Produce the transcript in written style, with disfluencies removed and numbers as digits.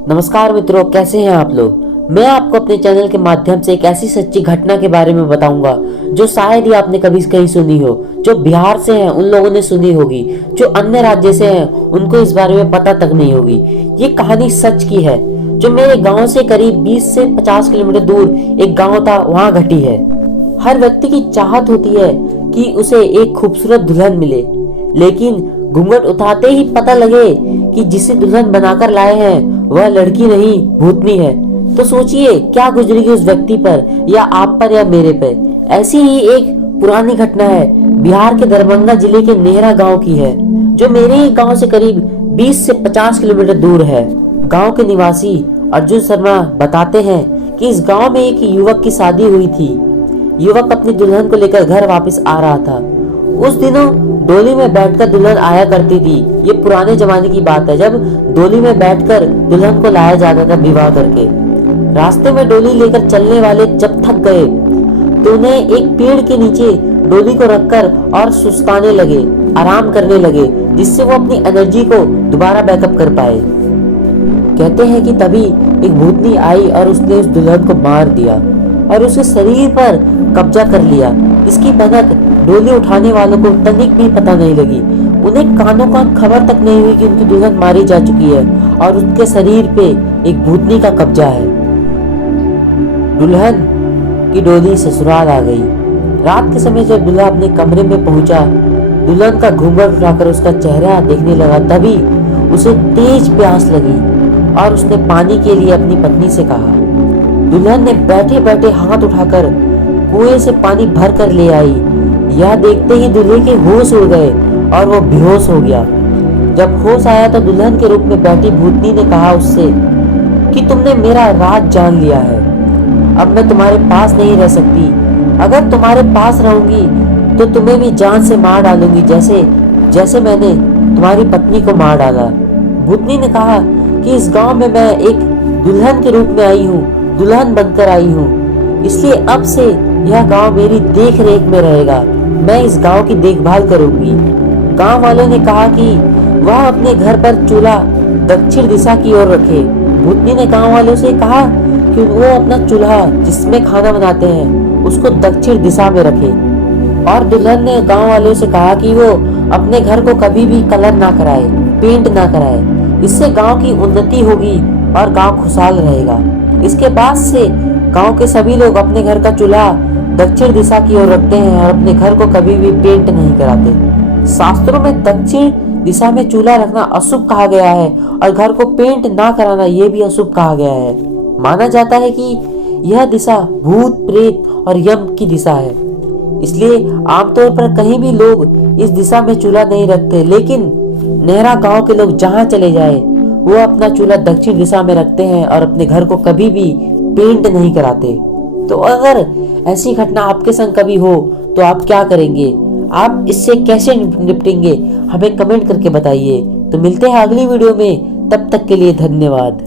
नमस्कार मित्रों, कैसे हैं आप लोग। मैं आपको अपने चैनल के माध्यम से एक ऐसी सच्ची घटना के बारे में बताऊंगा जो शायद ही आपने कभी कहीं सुनी हो। जो बिहार से हैं उन लोगों ने सुनी होगी, जो अन्य राज्य से हैं उनको इस बारे में पता तक नहीं होगी। ये कहानी सच की है, जो मेरे गांव से करीब 20 से 50 किलोमीटर दूर एक गांव था, वहां घटी है। हर व्यक्ति की चाहत होती है कि उसे एक खूबसूरत दुल्हन मिले, लेकिन घूंघट उठाते ही पता लगे कि जिसे दुल्हन बनाकर लाए हैं वह लड़की नहीं, भूतनी है। तो सोचिए क्या गुजरेगी उस व्यक्ति पर, या आप पर, या मेरे पर। ऐसी ही एक पुरानी घटना है, बिहार के दरभंगा जिले के नेहरा गांव की है, जो मेरे ही गांव से करीब 20 से 50 किलोमीटर दूर है। गांव के निवासी अर्जुन शर्मा बताते हैं कि इस गांव में एक युवक की शादी हुई थी। युवक अपनी दुल्हन को लेकर घर वापस आ रहा था। उस दिनों डोली में बैठकर दुल्हन आया करती थी। ये पुराने जमाने की बात है, जब डोली में बैठकर दुल्हन को लाया जाता था विवाह करके। रास्ते में डोली लेकर चलने वाले जब थक गए तो उन्हें एक पेड़ के नीचे डोली को रखकर और सुस्ताने लगे, आराम करने लगे, जिससे वो अपनी एनर्जी को दोबारा बैकअप कर पाए। कहते हैं कि तभी एक भूतनी आई और उसने उस दुल्हन को मार दिया और उसके शरीर पर कब्जा कर लिया। इसकी भनक डोली उठाने वालों को तनिक भी पता नहीं लगी। उन्हें कानों का खबर तक नहीं हुई कि उनकी दुल्हन मारी जा चुकी है और उसके शरीर पे एक भूतनी का कब्जा है। दुल्हन की डोली ससुराल आ गई। रात के समय जब दूल्हा अपने कमरे में पहुंचा, दुल्हन का घूंघट उठाकर उसका चेहरा देखने लगा, तभी उसे तेज प्यास लगी और उसने पानी के लिए अपनी पत्नी से कहा। दुल्हन ने बैठे बैठे हाथ उठाकर कुएं से पानी भर कर ले आई। यह देखते ही दूल्हे के होश उड़ गए और वो बेहोश हो गया। जब होश आया तो दुल्हन के रूप में बैठी भूतनी ने कहा उससे कि तुमने मेरा राज जान लिया है, अब मैं तुम्हारे पास नहीं रह सकती। अगर तुम्हारे पास रहूंगी तो तुम्हें भी जान से मार डालूंगी, जैसे मैंने तुम्हारी पत्नी को मार डाला। भूतनी ने कहा कि इस गांव में मैं एक दुल्हन के रूप में आई हूँ, दुल्हन बनकर आई हूँ, इसलिए अब से यह गांव मेरी देख रेख में रहेगा। मैं इस गांव की देखभाल करूंगी। गांव वालों ने कहा कि वह अपने घर पर चूल्हा दक्षिण दिशा की ओर रखे। भूतनी ने गांव वालों से कहा कि वो अपना चूल्हा जिसमें खाना बनाते हैं उसको दक्षिण दिशा में रखे, और दुल्हन ने गांव वालों से कहा कि वो अपने घर को कभी भी कलर ना कराए, पेंट ना कराए। इससे गांव की उन्नति होगी और गांव खुशहाल रहेगा। इसके बाद से गांव के सभी लोग अपने घर का चूल्हा दक्षिण दिशा की ओर रखते हैं और अपने घर को कभी भी पेंट नहीं कराते। शास्त्रों में दक्षिण दिशा में चूल्हा रखना अशुभ कहा गया है और घर को पेंट ना कराना ये भी अशुभ कहा गया है। माना जाता है कि यह दिशा भूत, प्रेत और यम की दिशा है, इसलिए आमतौर पर कहीं भी लोग इस दिशा में चूल्हा नहीं रखते। लेकिन नेहरा गांव के लोग जहां चले जाए वो अपना चूल्हा दक्षिण दिशा में रखते हैं और अपने घर को कभी भी पेंट नहीं कराते। तो अगर ऐसी घटना आपके संग कभी हो तो आप क्या करेंगे, आप इससे कैसे निपटेंगे, हमें कमेंट करके बताइए। तो मिलते हैं अगली वीडियो में, तब तक के लिए धन्यवाद।